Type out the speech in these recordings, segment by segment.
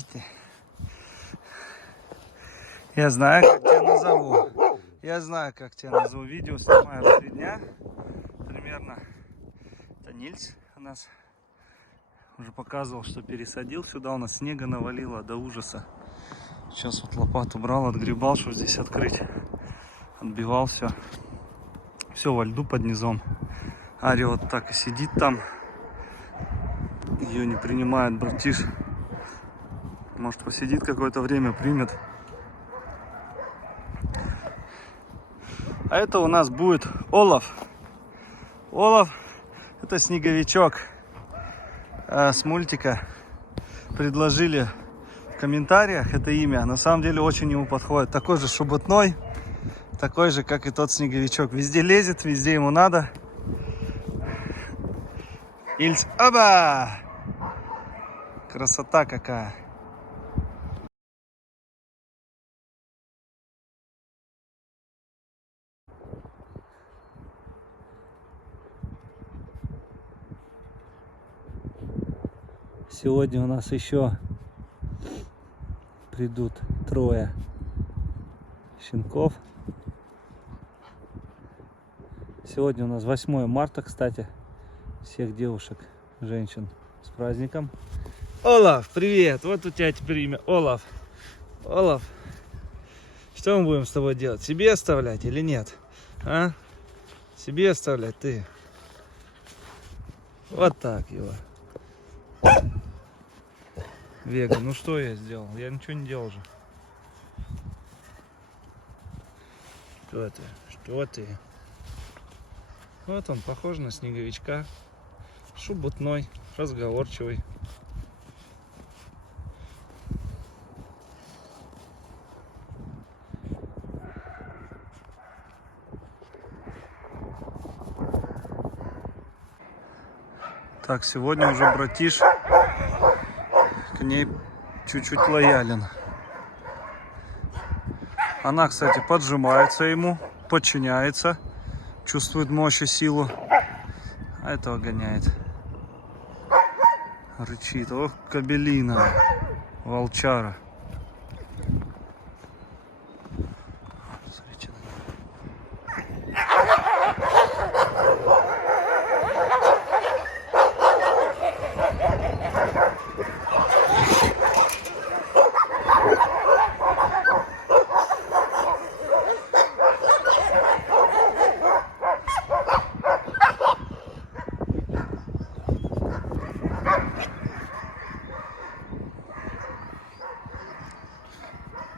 Ай ты. Я знаю, как тебя назову. Я знаю, как тебя назову. Видео снимаю 3 дня. Примерно. Это Нильс у нас. Уже показывал, что пересадил сюда. У нас снега навалило до ужаса. Сейчас вот лопату брал, отгребал, что здесь открыть. Отбивал все. Все во льду под низом. Ария вот так и сидит там. Ее не принимает братиш. Может, посидит какое-то время, примет. А это у нас будет Олаф. Олаф — это снеговичок с мультика. Предложили в комментариях это имя. На самом деле очень ему подходит. Такой же шебутной, такой же, как и тот снеговичок. Везде лезет, везде ему надо. Ильс, оба! Красота какая! Сегодня у нас еще придут 3 щенков. Сегодня у нас 8 марта, кстати. Всех девушек, женщин с праздником. Олаф, привет! Вот у тебя теперь имя Олаф. Олаф, что мы будем с тобой делать? Себе оставлять или нет? А? Себе оставлять ты. Вот так его. Вега, ну что я сделал? Я ничего не делал же. Что ты? Что ты? Вот он, похож на снеговичка. Шебутной, разговорчивый. Так, сегодня уже братиш к ней чуть-чуть лоялен. Она, кстати, поджимается ему, подчиняется, чувствует мощь и силу, а этого гоняет. Рычит. Ох, кобелина, волчара. Смотрите на него.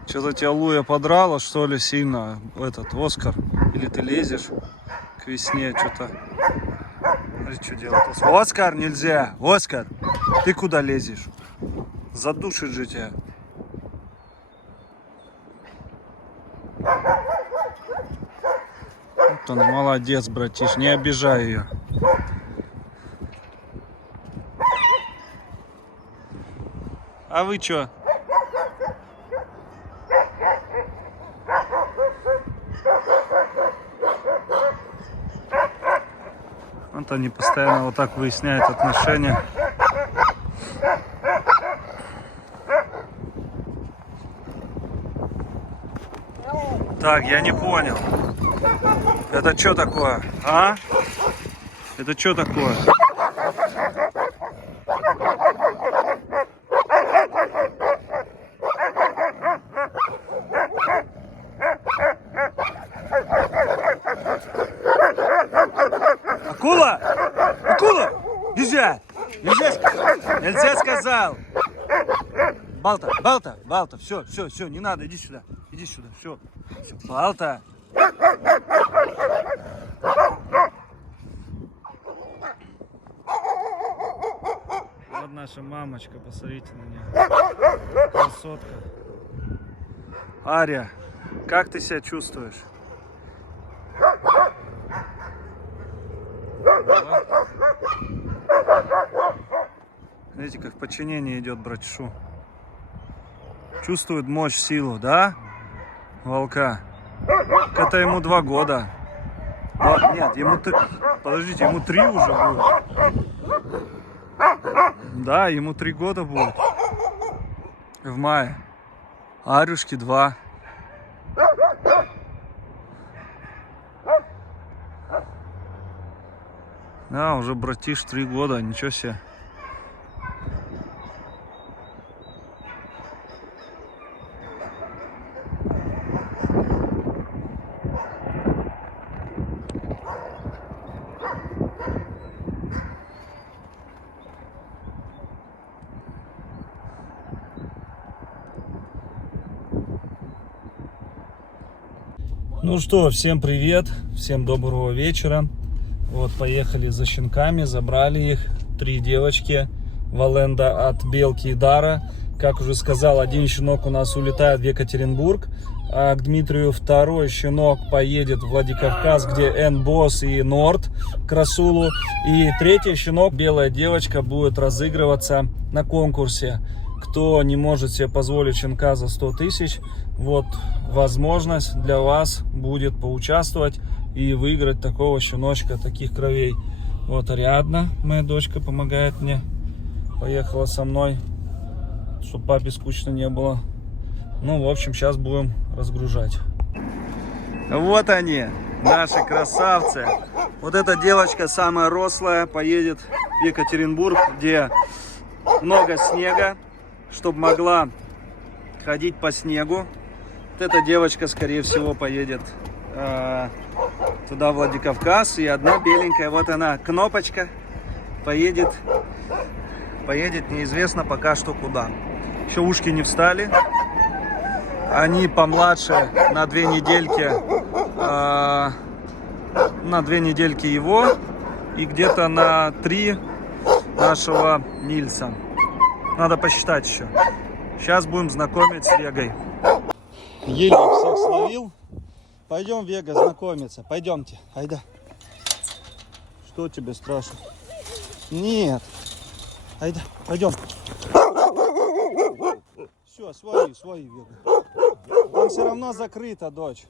Что-то тебя Луя подрала, что ли, сильно, этот, Оскар? Или ты лезешь к весне, что-то? Смотри, что делать. Оскар, нельзя! Оскар! Ты куда лезешь? Задушит же тебя. Вот он, молодец, братиш, не обижай ее. А вы что? Вот они постоянно вот так выясняют отношения. Так, я не понял. Это что такое? А? Это что такое? Акула! Акула! Нельзя! Нельзя! Нельзя, сказал! Балта, Балта, Балта, все, не надо, иди сюда, все, Балта. Вот наша мамочка, посмотрите на нее. Красотка. Ария, как ты себя чувствуешь? Видите, как подчинение идет братишу. Чувствует мощь, силу, да? Волка. Это ему 2 года. Нет, ему 3. Подождите, ему 3 уже будет. Да, ему 3 года будет. В мае. Арюшки 2. Да, уже братиш 3 года, ничего себе. Ну что, всем привет, всем доброго вечера. Вот поехали за щенками, забрали их. 3 девочки Валенда от Белки и Дара. Как уже сказал, один щенок у нас улетает в Екатеринбург, а к Дмитрию второй щенок поедет в Владикавказ, где N-Boss и Норд к Расулу. И третий щенок, белая девочка, будет разыгрываться на конкурсе. Кто не может себе позволить щенка за 100 тысяч, вот возможность для вас будет поучаствовать и выиграть такого щеночка, таких кровей. Вот Ариадна, моя дочка, помогает мне. Поехала со мной, чтобы папе скучно не было. Ну, в общем, сейчас будем разгружать. Вот они, наши красавцы. Вот эта девочка, самая рослая, поедет в Екатеринбург, где много снега, чтобы могла ходить по снегу. Вот эта девочка, скорее всего, поедет туда, в Владикавказ. И одна беленькая, вот она, Кнопочка, поедет неизвестно пока что куда. Еще ушки не встали. Они помладше на 2 недельки его и где-то на 3 нашего Нильса. Надо посчитать еще. Сейчас будем знакомить с Вегой. Еле всех словил. Пойдем, Вега, знакомиться. Пойдемте. Айда. Что тебе страшно? Нет. Айда, пойдем. Все, свои, Вега. Там все равно закрыто, дочь.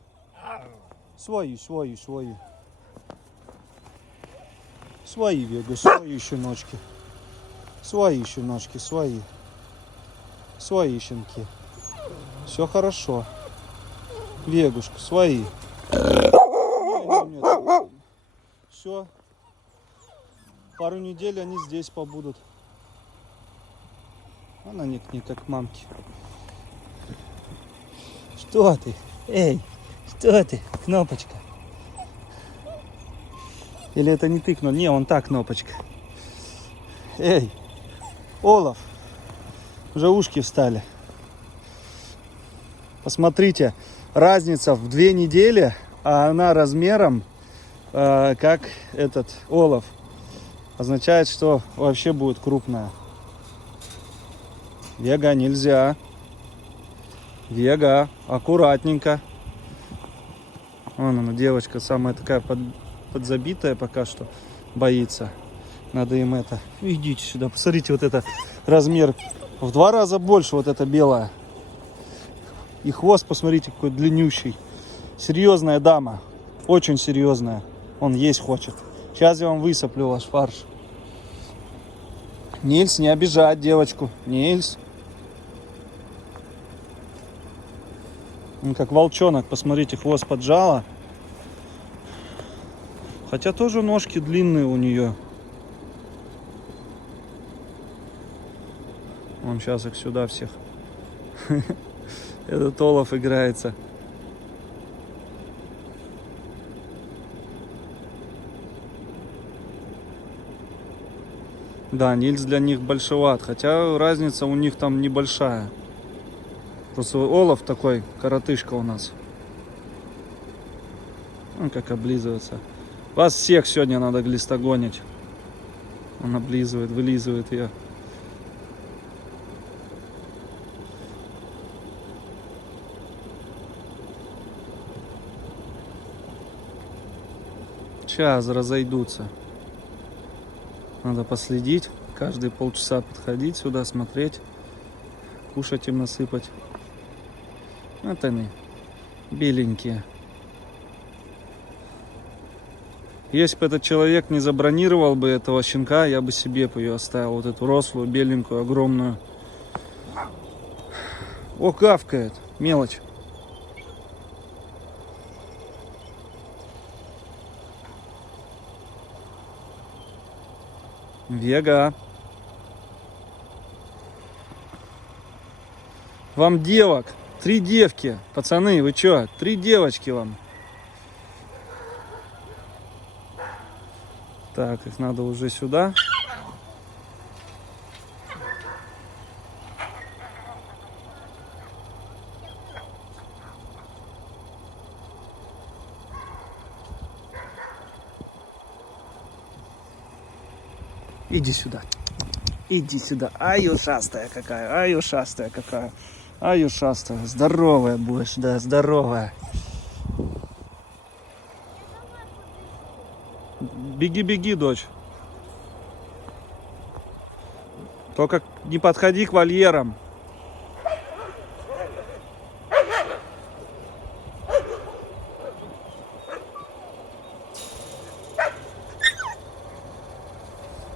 Свои. Свои, Вега, свои щеночки. Свои щеночки, свои. Свои щенки. Все хорошо. Вегушка, свои. Нет. Все. Пару недель они здесь побудут. Она не как мамки. Что ты? Эй, что ты, Кнопочка? Или это не ты, Кнопочка? Не, он так, Кнопочка. Эй, Олаф. Уже ушки встали. Посмотрите, разница в 2 недели, а она размером, как этот Олаф. Означает, что вообще будет крупная. Вега, нельзя. Вега, аккуратненько. Вон она, девочка, самая такая подзабитая пока что, боится. Надо им это... Идите сюда, посмотрите, вот это размер в 2 раза больше, вот эта белая. И хвост, посмотрите, какой длиннющий. Серьезная дама, очень серьезная. Он есть хочет. Сейчас я вам высыплю ваш фарш. Нильс, не обижать девочку. Нильс. Он как волчонок, посмотрите, хвост поджала. Хотя тоже ножки длинные у нее. Он сейчас их сюда всех. Этот Олаф играется. Да, Нильс для них большеват. Хотя разница у них там небольшая. Просто Олаф такой, коротышка у нас. Он как облизывается. Вас всех сегодня надо глистогонить. Он облизывает, вылизывает ее. Сейчас разойдутся. Надо последить. Каждые полчаса подходить сюда, смотреть. Кушать им насыпать. Вот они, беленькие. Если бы этот человек не забронировал бы этого щенка, я бы себе ее оставил. Вот эту рослую, беленькую, огромную. О, гавкает. Мелочь. Вега. Вам девок. 3 девки. Пацаны, вы чё? 3 девочки вам. Так, их надо уже сюда. Иди сюда. Иди сюда. Ай, ушастая какая. Ай, ушастая какая. Ай, ушастая. Здоровая будешь, да, здоровая. Беги, беги, дочь. Только не подходи к вольерам.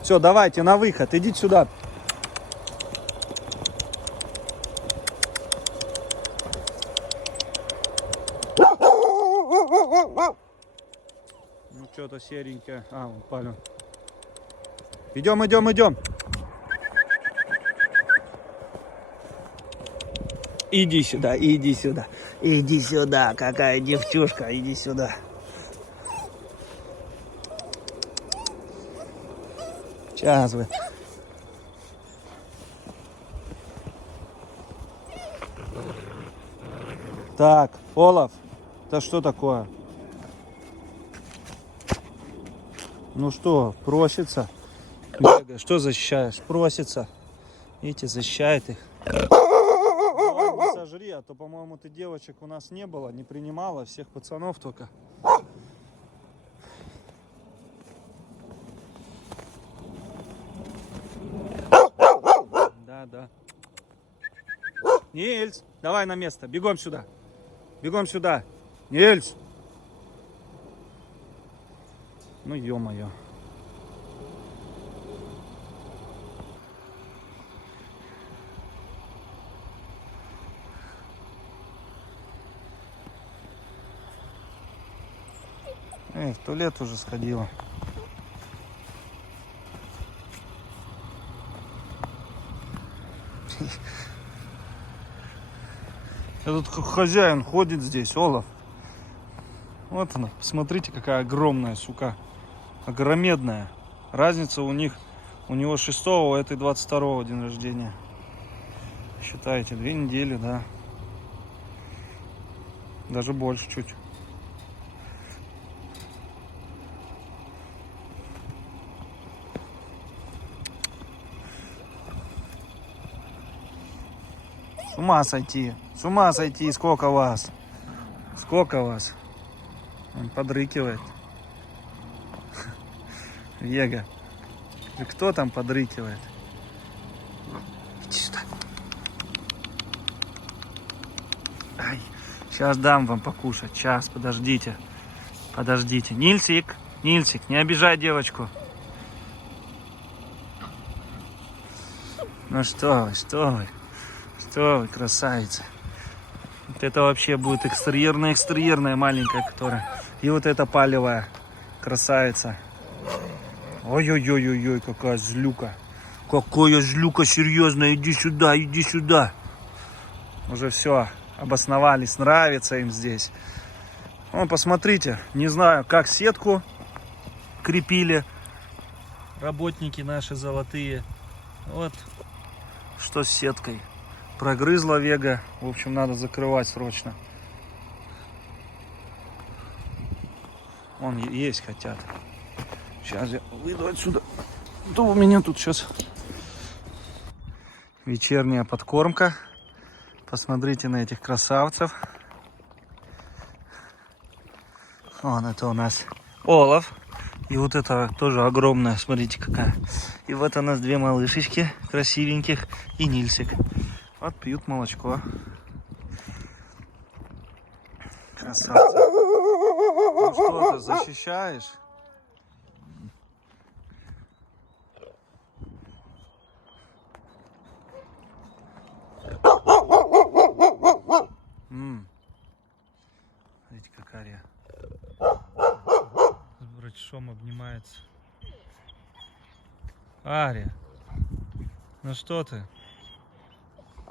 Все, давайте на выход. Идите сюда. Ну что-то серенькое. А, вон пален. Идем, идем, идем. Иди сюда, иди сюда. Иди сюда, какая девчушка, иди сюда. Сейчас вы. Так, Олаф, это что такое? Ну что, просится? Бега, что защищаешь? Просится. Видите, защищает их. Давай не сожри, а то, по-моему, ты девочек у нас не было, не принимала, всех пацанов только. Да, да. Нильс, давай на место, бегом сюда. Бегом сюда. Нильс. Ну, ё-моё. В туалет уже сходила. Этот хозяин ходит здесь, Олаф. Вот она, посмотрите, какая огромная, сука. Огромедная. Разница у них, у него 6-го, а этой 22-го день рождения. Считайте, 2 недели, да. Даже больше чуть. С ума сойти, сколько вас? Сколько вас? Он подрыкивает. Вега. Кто там подрыкивает? Иди сюда. Ай, сейчас дам вам покушать. Сейчас, подождите. Подождите. Нильсик, Нильсик, не обижай девочку. Ну что вы, что вы? Что вы, красавица. Вот это вообще будет экстерьерная маленькая, которая. И вот эта палевая красавица. Ой-ой-ой-ой-ой, какая злюка. Какая злюка серьезная, иди сюда, иди сюда. Уже все, обосновались, нравится им здесь. Вон, посмотрите, не знаю, как сетку крепили работники наши золотые. Вот, что с сеткой. Прогрызла Вега. В общем, надо закрывать срочно. Вон, есть хотят. Сейчас я выйду отсюда. То у меня тут сейчас вечерняя подкормка. Посмотрите на этих красавцев. Вон, это у нас Олаф. И вот это тоже огромная, смотрите какая. И вот у нас 2 малышечки красивеньких и Нильсик. Вот пьют молочко. Красавцы. Ну что ты, защищаешь? Видите, как Ария с братишом обнимается. Ария, ну что ты?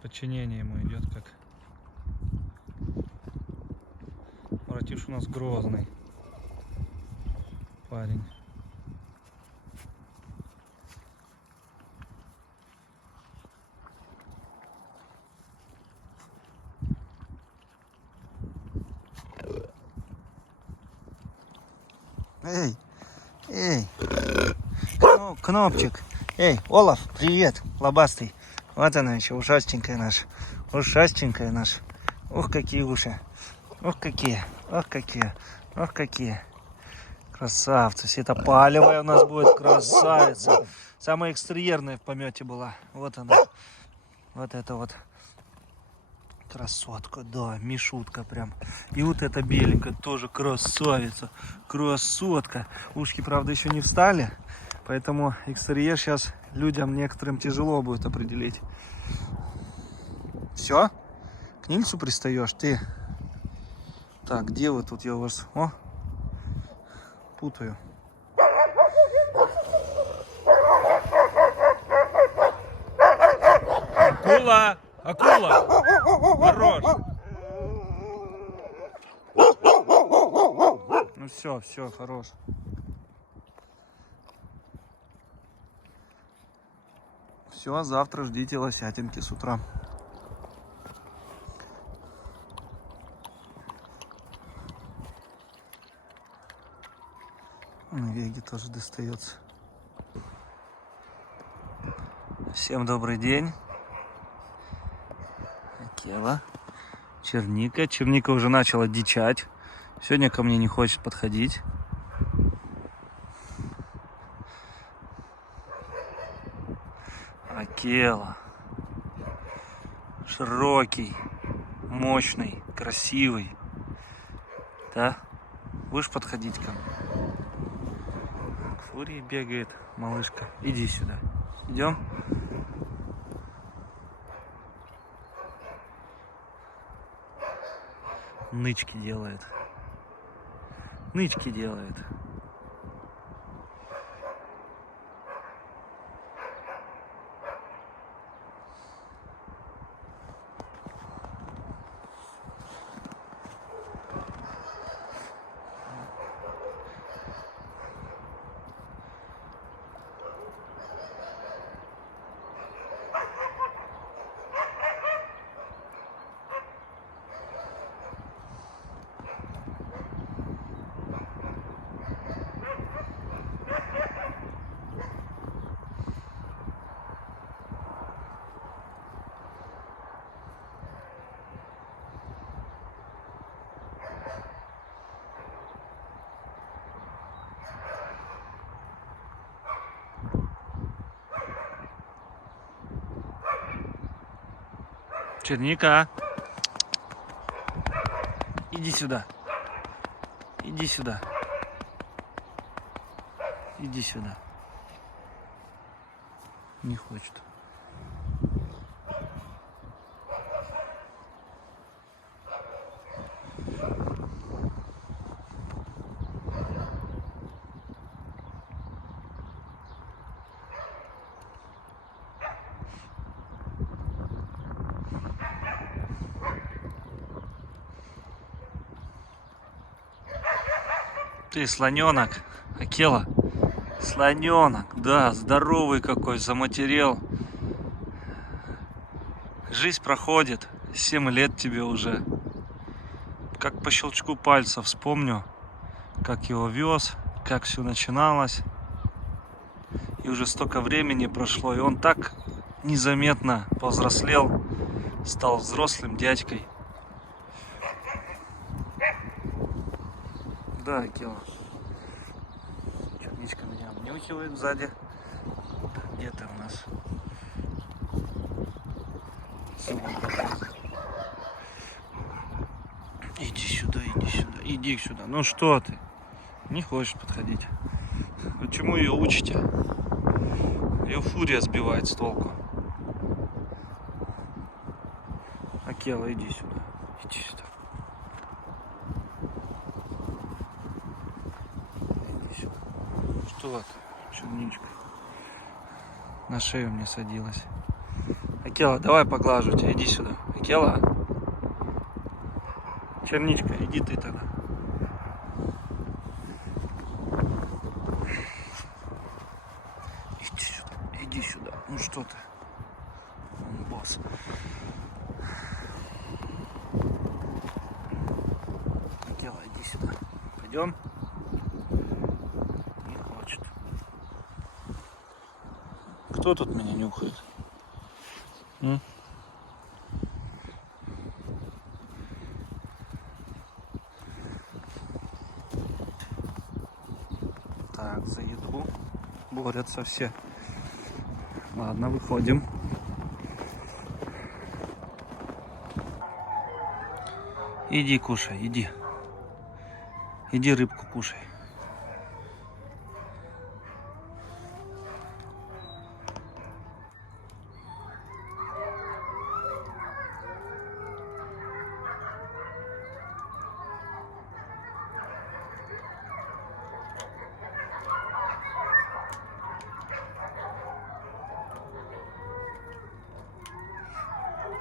Подчинение ему идет как. Братиш у нас грозный парень. Эй, эй, Кнопчик. Эй, Олаф, привет, лобастый. Вот она еще, ушастенькая наша. Ушастенькая наша. Ух, какие уши. Ух, какие, ох, какие, ох, какие. Красавцы. Светопалевая у нас будет, красавица. Самая экстерьерная в помете была. Вот она. Вот это вот. Красотка, да, мишутка прям. И вот эта беленькая тоже красавица. Красотка. Ушки, правда, еще не встали. Поэтому экстерьер сейчас людям некоторым тяжело будет определить. Все? К Нильсу пристаешь ты? Так, где вы тут? Я вас... О! Путаю. Акула! Акула! Хорош! Ну все, хорош. Все, завтра ждите лосятинки с утра. Веги тоже достается. Всем добрый день. Акела. Черника. Черника уже начала дичать. Сегодня ко мне не хочет подходить. Акела. Широкий, мощный, красивый. Да? Будешь подходить ко мне? К Фурии бегает малышка. Иди сюда. Идем? Нычки делает. Нычки делает. Черника. Иди сюда. Иди сюда. Иди сюда. Не хочет. Ты слоненок, Акела. Слоненок, да, здоровый какой, заматерел. Жизнь проходит, 7 лет тебе уже. Как по щелчку пальца вспомню, как его вез, как все начиналось. И уже столько времени прошло, и он так незаметно повзрослел, стал взрослым дядькой. Да, Акела. Черничка меня обнюхивает сзади. Где ты у нас? Иди сюда, иди сюда, иди сюда. Ну что ты? Не хочешь подходить? Вы чему ее учите? Ее Фурия сбивает с толку. Акела, иди сюда. Иди сюда. Иди сюда. Что это? Черничка. На шею мне садилась. Акела, давай поглажу тебя. Иди сюда. Акела. Черничка, иди ты тогда. Иди сюда. Иди сюда. Ну что ты? Босс. Акела, иди сюда. Пойдем? Не хочет. Кто тут меня нюхает? Так, за еду борются все. Ладно, выходим. Иди кушай, иди. Иди рыбку кушай.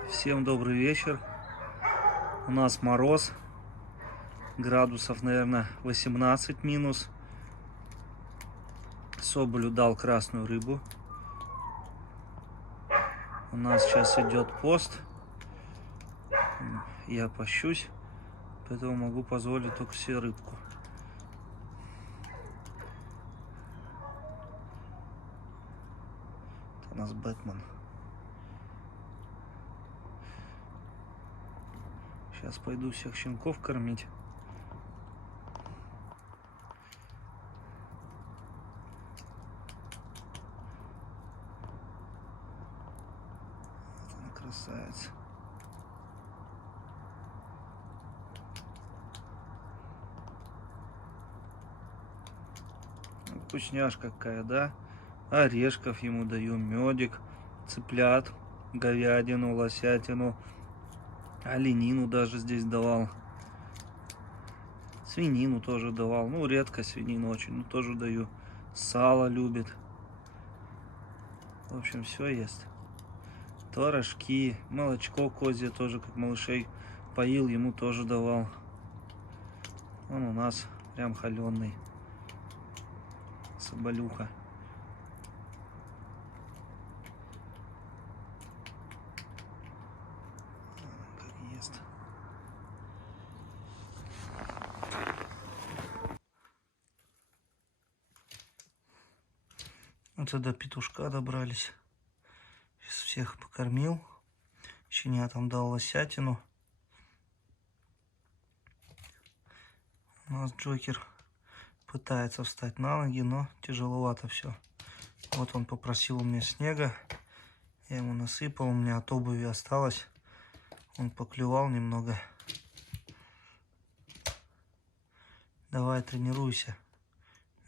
Всем добрый вечер. У нас мороз. Градусов, наверное, 18 минус. Соболю дал красную рыбу. У нас сейчас идет пост. Я пощусь, поэтому могу позволить только себе рыбку. Это у нас Бэтмен. Сейчас пойду всех щенков кормить. Вот она, красавица. Вкусняшка какая, да? Орешков ему даю, медик, цыплят, говядину, лосятину. Оленину даже здесь давал. Свинину тоже давал. Ну, редко свинину очень, но тоже даю. Сало любит. В общем, все есть. Творожки, молочко козье тоже, как малышей поил, ему тоже давал. Он у нас прям холеный. Соболюха. Вот сюда петушка добрались. Сейчас всех покормил. Щенятам дал лосятину. У нас Джокер пытается встать на ноги, но тяжеловато все. Вот он попросил у меня снега. Я ему насыпал, у меня от обуви осталось. Он поклевал немного. Давай, тренируйся,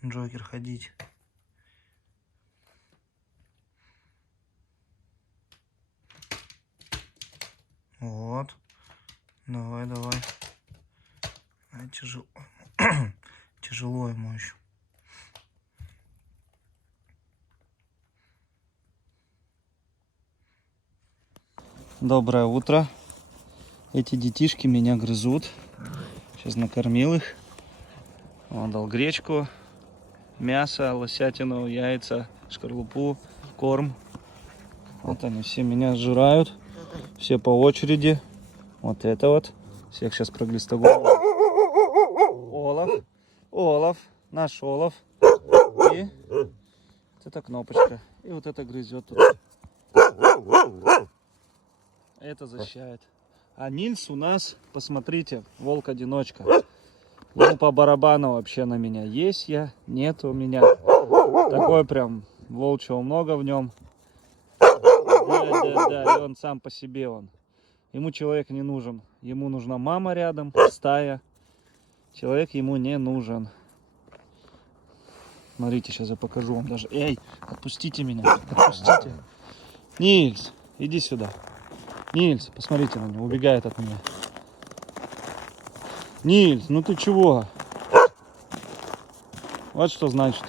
Джокер, ходить. Вот. Давай, давай. Тяжело. Тяжело ему еще. Доброе утро. Эти детишки меня грызут. Сейчас накормил их. Он дал гречку, мясо, лосятину, яйца, шкарлупу, корм. Вот они все меня сжирают. Все по очереди. Вот это вот. Всех сейчас проглистоголовый. Олаф. Олаф. Наш Олаф. И вот эта кнопочка. И вот это грызет тут. Это защищает. А Нильс у нас, посмотрите, волк-одиночка. Ему по барабану вообще на меня. Есть я, нет у меня. Такой прям волчьего много в нем. Да, и он сам по себе он. Ему человек не нужен. Ему нужна мама рядом, стая. Человек ему не нужен. Смотрите, сейчас я покажу вам даже. Эй, отпустите меня, отпустите. Нильс, иди сюда. Нильс, посмотрите на него, убегает от меня. Нильс, ну ты чего? Вот что значит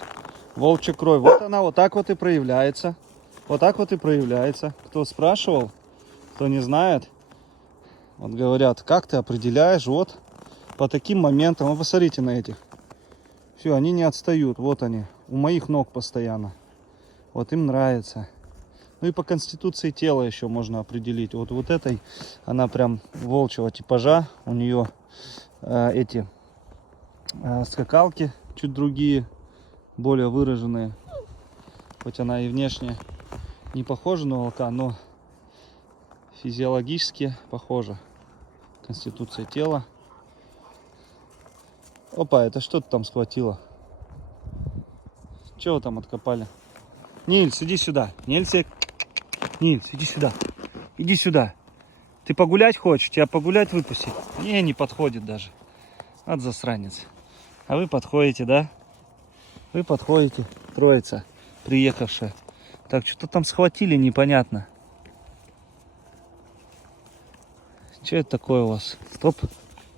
волчья кровь. Вот она вот так вот и проявляется. Вот так вот и проявляется. Кто спрашивал, кто не знает, вот говорят, как ты определяешь вот по таким моментам. Вы посмотрите на этих. Все, они не отстают. Вот они. У моих ног постоянно. Вот им нравится. Ну и по конституции тела еще можно определить. Вот этой, она прям волчьего типажа. У нее эти скакалки чуть другие, более выраженные. Хоть она и внешне не похожа на волка, но физиологически похожа. Конституция тела. Опа, это что ты там схватила? Чего вы там откопали? Нильс, иди сюда. Нильсик. Нильс, иди сюда. Иди сюда. Ты погулять хочешь? Тебя погулять выпустить? Не подходит даже. Вот засранец. А вы подходите, да? Вы подходите. Троица, приехавшая. Так, что-то там схватили, непонятно. Что это такое у вас? Стоп.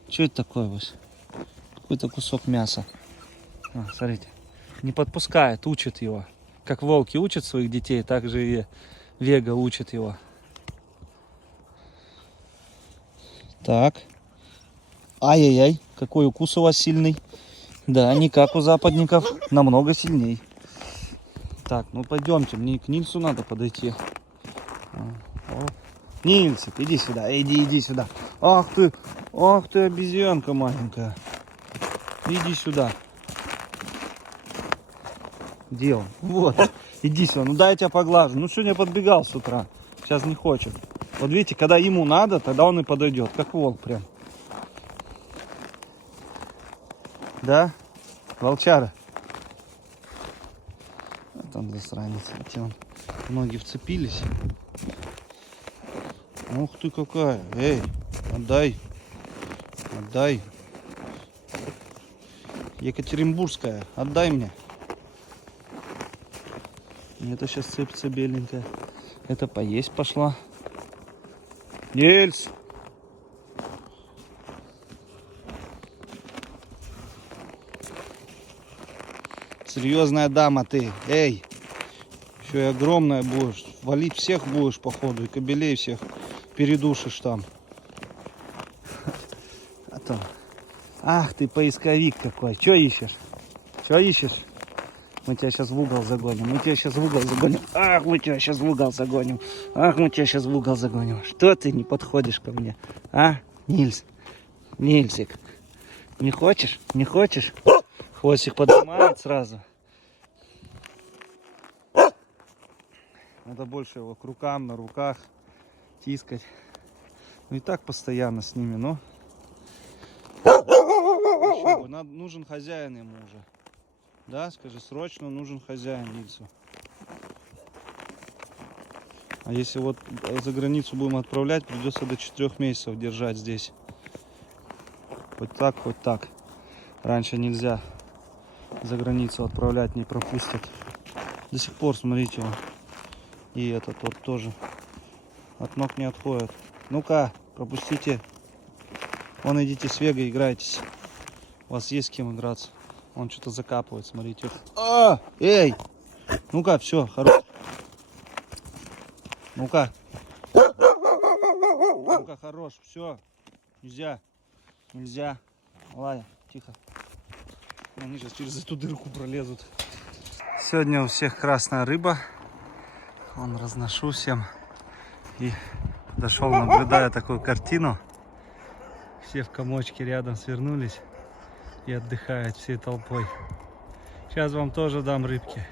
Что это такое у вас? Какой-то кусок мяса. Смотрите. Не подпускает, учит его. Как волки учат своих детей, так же и Вега учит его. Так. Ай-яй-яй, какой укус у вас сильный. Да, не как у западников, намного сильней. Так, ну пойдемте, мне к Нильсу надо подойти. Нильсик, иди сюда, иди сюда. Ах ты обезьянка маленькая. Иди сюда. Где он? Вот, иди сюда, ну дай я тебя поглажу. Ну сегодня подбегал с утра, сейчас не хочет. Вот видите, когда ему надо, тогда он и подойдет, как волк прям. Да? Волчара. А там засранец. Видите, он, ноги вцепились. Ух ты какая. Эй, отдай. Отдай. Екатеринбургская. Отдай мне. Это сейчас цепится беленькая. Это поесть пошла. Нильс. Серьезная дама ты. Эй. Еще и огромная будешь. Валить всех будешь, походу. И кобелей всех передушишь там. А то... Ах ты поисковик какой. Че ищешь? Че ищешь? Мы тебя сейчас в угол загоним. Мы тебя сейчас в угол загоним. Ах, мы тебя сейчас в угол загоним. Ах, мы тебя сейчас в угол загоним. Что ты не подходишь ко мне? А, Нильс? Нильсик. Не хочешь? Не хочешь? Хвостик поднимает сразу. Надо больше его к рукам, на руках тискать. Ну и так постоянно с ними, но... Нужен хозяин ему уже. Да, скажи, срочно нужен хозяин Нильсу. А если вот за границу будем отправлять, придется до 4 месяцев держать здесь. Хоть так, хоть так. Раньше нельзя за границу отправлять, не пропустят. До сих пор, смотрите, он. И этот вот тоже от ног не отходит. Ну-ка, пропустите. Вон идите с Вегой, играйтесь. У вас есть с кем играться. Он что-то закапывает, смотрите. А, эй! Ну-ка, все, хорош. Ну-ка. Ну-ка, хорош, все. Нельзя. Нельзя. Лая, тихо. Они сейчас через эту дырку пролезут. Сегодня у всех красная рыба. Вон разношу всем. И дошел, наблюдая такую картину. Все в комочке рядом свернулись и отдыхают всей толпой. Сейчас вам тоже дам рыбки.